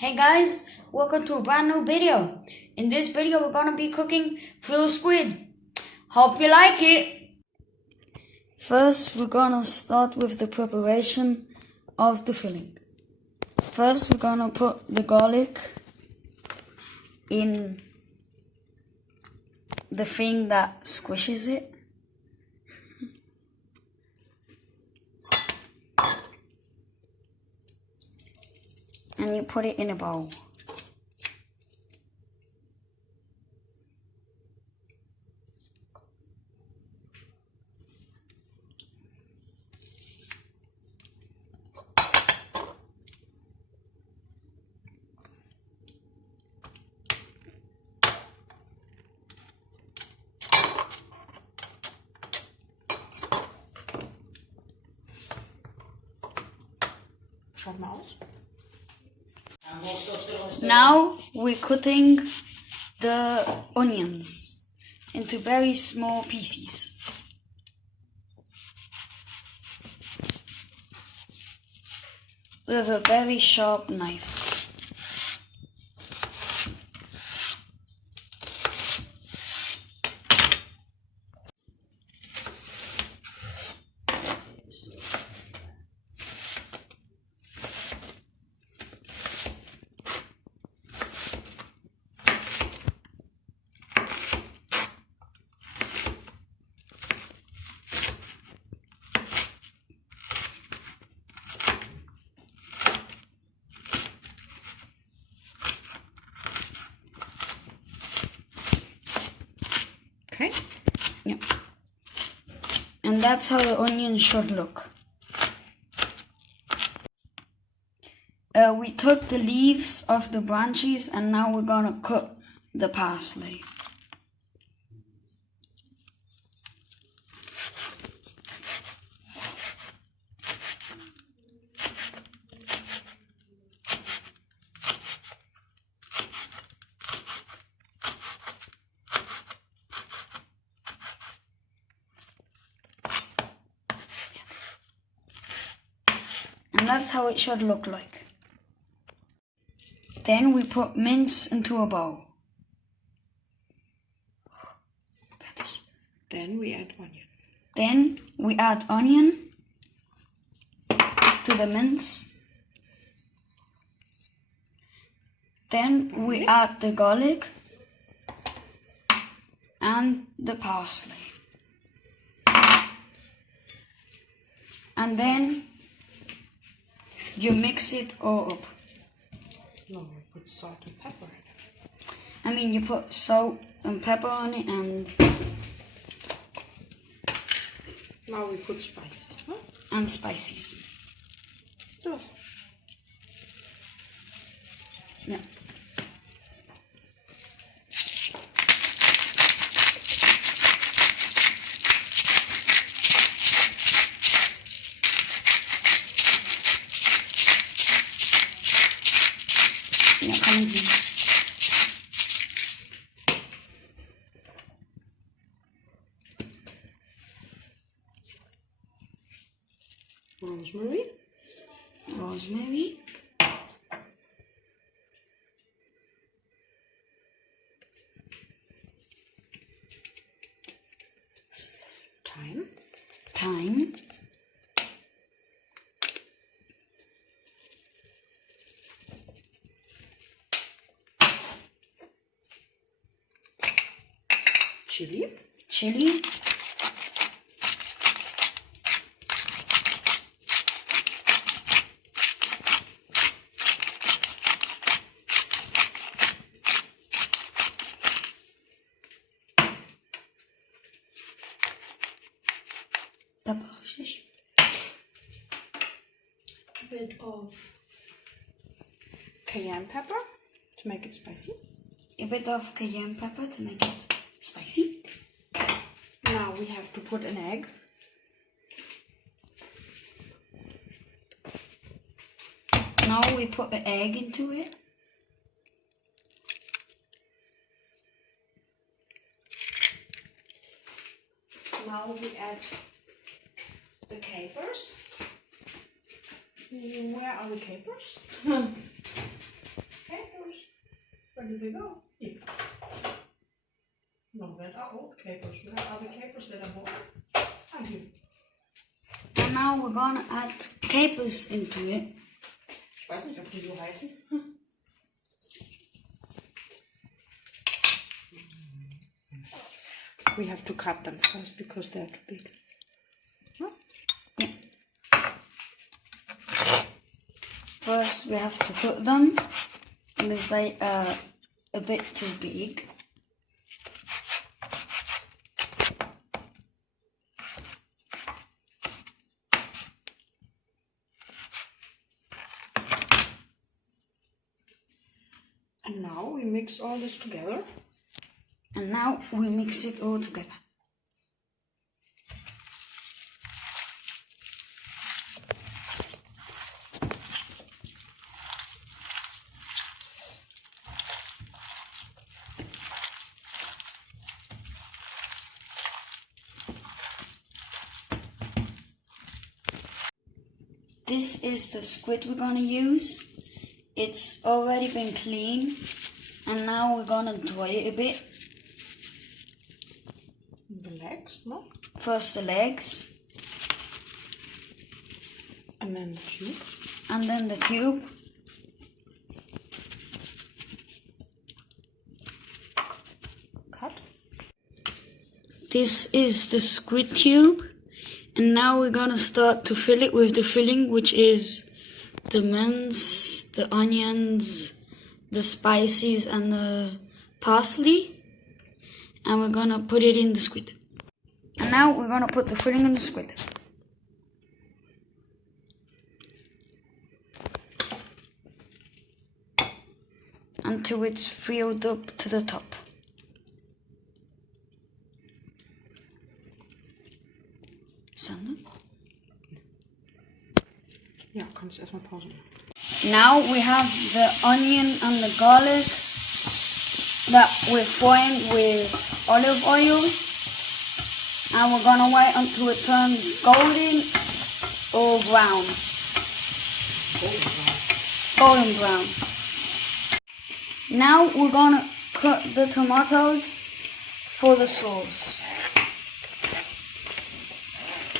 Hey guys, welcome to a brand new video. In this video we're gonna be cooking filled squid. Hope you like it. First we're gonna start with the preparation of the filling. First we're gonna put the garlic in the thing that squishes it. And you put it in a bowl. Schaut mal aus. Now we're cutting the onions into very small pieces. With a very sharp knife. Okay. Yeah. And that's how the onion should look. We took the leaves off the branches and now we're gonna cook the parsley. And that's how it should look like. Then we put mince into a bowl. Then we add onion. Then we add onion to the mince. Then we add the garlic and the parsley. And then you mix it all up. No, we put salt and pepper in it. I mean, you put salt and pepper on it and Now we put spices, huh? and spices. Let's do it. Yeah. Ja, kann sie. Rosemary. Rosemary. Thyme. Thyme. Chili. Chili. Pepper, richtig? A bit of cayenne pepper to make it spicy. A bit of cayenne pepper to make it spicy. Now we have to put an egg. Now we put the egg into it. Now we add the capers. Where are the capers? they go? Here. No, that are old capers. Where are the capers that I bought? Ah, here. And now we're gonna add capers into it. Ich weiß nicht, ob die so heißen. We have to cut them first because they're too big. Huh? Yeah. First we have to put them because they are a bit too big. And now we mix all this together. And now we mix it all together. This is the squid we're gonna use. It's already been cleaned, and now we're gonna dry it a bit. The legs, no? First the legs, And then the tube. and then the tube. Cut. This is the squid tube, and now we're gonna start to fill it with the filling, which is the mince, the onions, the spices, and the parsley. And we're gonna put it in the squid. And now we're gonna put the filling in the squid. Until it's filled up to the top. Sander? Ja, kannst du erstmal Pause machen. Now we have the onion and the garlic that we're frying with olive oil, and we're gonna wait until it turns golden or brown. Golden brown. Now we're gonna cut the tomatoes for the sauce.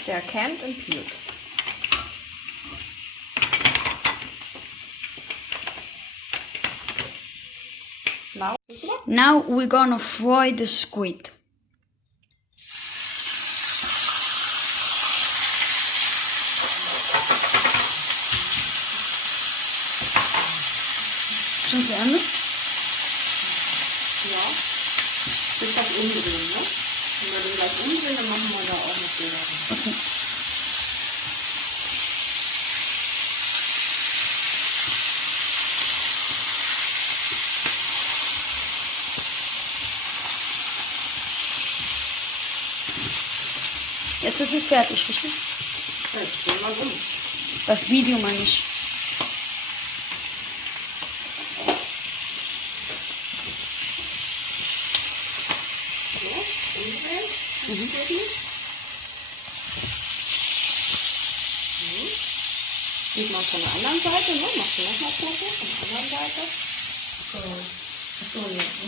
They are canned and peeled. Now, this one? Now we're gonna fry the squid. Schon zu Ende? Ja. Bis das umdrehen, ne? Wenn wir den gleich umdrehen, dann machen wir da auch noch Bilder rein. Okay. Jetzt ist es fertig, richtig? Ja, jetzt drehen wir um. Das Video meine ich. So, umdrehen. Sieht man von der anderen Seite, ne? Machst du nochmal Foto von der anderen Seite? So,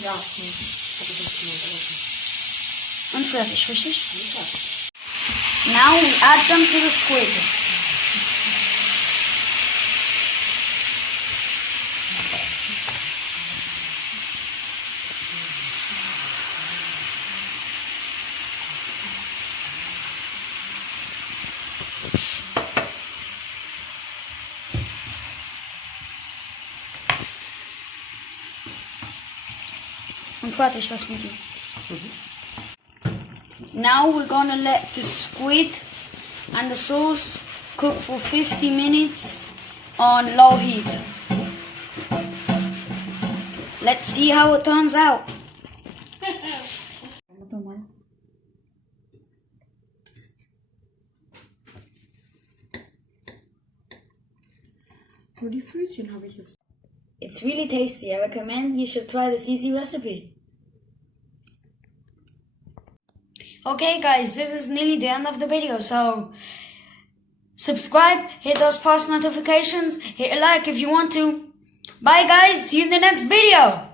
ja. Und fertig, richtig? Ja. Now we add them to the squid. Und fertig das Video. Now we're gonna let the squid and the sauce cook for 50 minutes on low heat. Let's see how it turns out. Nur die Füßchen habe ich jetzt. It's really tasty. I recommend you should try this easy recipe. Okay guys, this is nearly the end of the video, so subscribe, hit those post notifications, hit a like if you want to. Bye guys, see you in the next video.